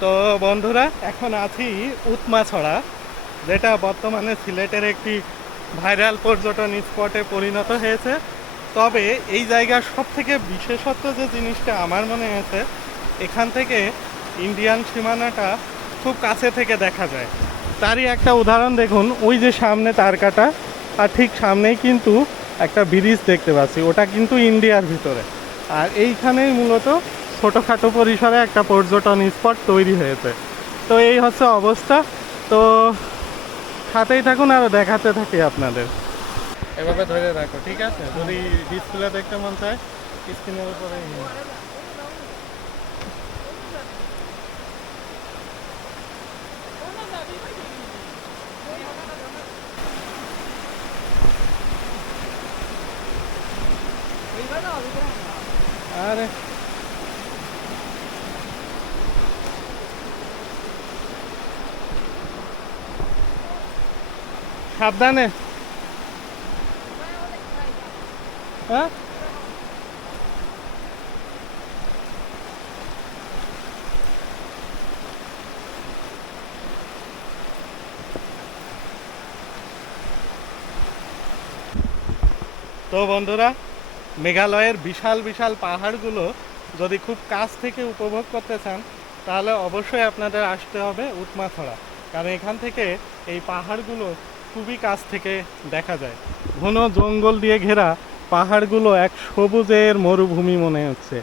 তো বন্ধুরা, এখন আছি উৎমাছড়া, যেটা বর্তমানে সিলেটের একটি ভাইরাল পর্যটন স্পটে পরিণত হয়েছে। তবে এই জায়গার সব থেকে বিশেষত্ব যে জিনিসটা আমার মনে হয়েছে, এখান থেকে ইন্ডিয়ান সীমানাটা খুব কাছে থেকে দেখা যায়। তারই একটা উদাহরণ দেখুন, ওই যে সামনে তারকাটা, আর ঠিক সামনেই কিন্তু একটা ব্রিজ দেখতে পাচ্ছি, ওটা কিন্তু ইন্ডিয়ার ভিতরে। আর এইখানেই মূলত ছোটোখাটো পরিসরে একটা পর্যটন স্পট তৈরি হয়েছে। তো এই হচ্ছে অবস্থা। তো সাথেই থাকুন, আরও দেখাতে থাকি আপনাদের। এভাবে ধরে রাখো, ঠিক আছে? যদি ডিসপ্লে দেখতে মন চায় স্ক্রিনের উপরে। আরে সাবধানে। হ্যাঁ, তো বন্ধুরা, মেঘালয়ের বিশাল বিশাল পাহাড়গুলো যদি খুব কাছ থেকে উপভোগ করতে চান, তাহলে অবশ্যই আপনাদের আসতে হবে উৎমাছড়া। কারণ এখান থেকে এই পাহাড়গুলো খুবই কাছ থেকে দেখা যায়। ঘন জঙ্গল দিয়ে ঘেরা পাহাড়গুলো এক সবুজের মরুভূমি মনে হচ্ছে।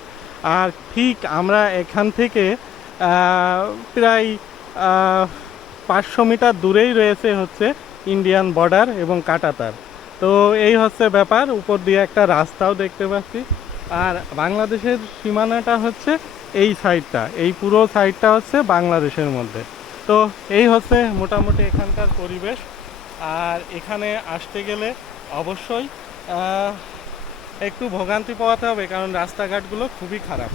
আর ঠিক আমরা এখান থেকে প্রায় 500 মিটার দূরেই রয়েছে হচ্ছে ইন্ডিয়ান বর্ডার এবং কাঁটাতার। তো এই হচ্ছে ব্যাপার। উপর দিয়ে একটা রাস্তাও দেখতে পাচ্ছি। আর বাংলাদেশের সীমানাটা হচ্ছে এই সাইডটা, এই পুরো সাইডটা হচ্ছে বাংলাদেশের মধ্যে। তো এই হচ্ছে মোটামুটি এখানকার পরিবেশ। আর এখানে আসতে গেলে অবশ্যই একটু ভোগান্তি পোহাতে হবে, কারণ রাস্তাঘাটগুলো খুবই খারাপ।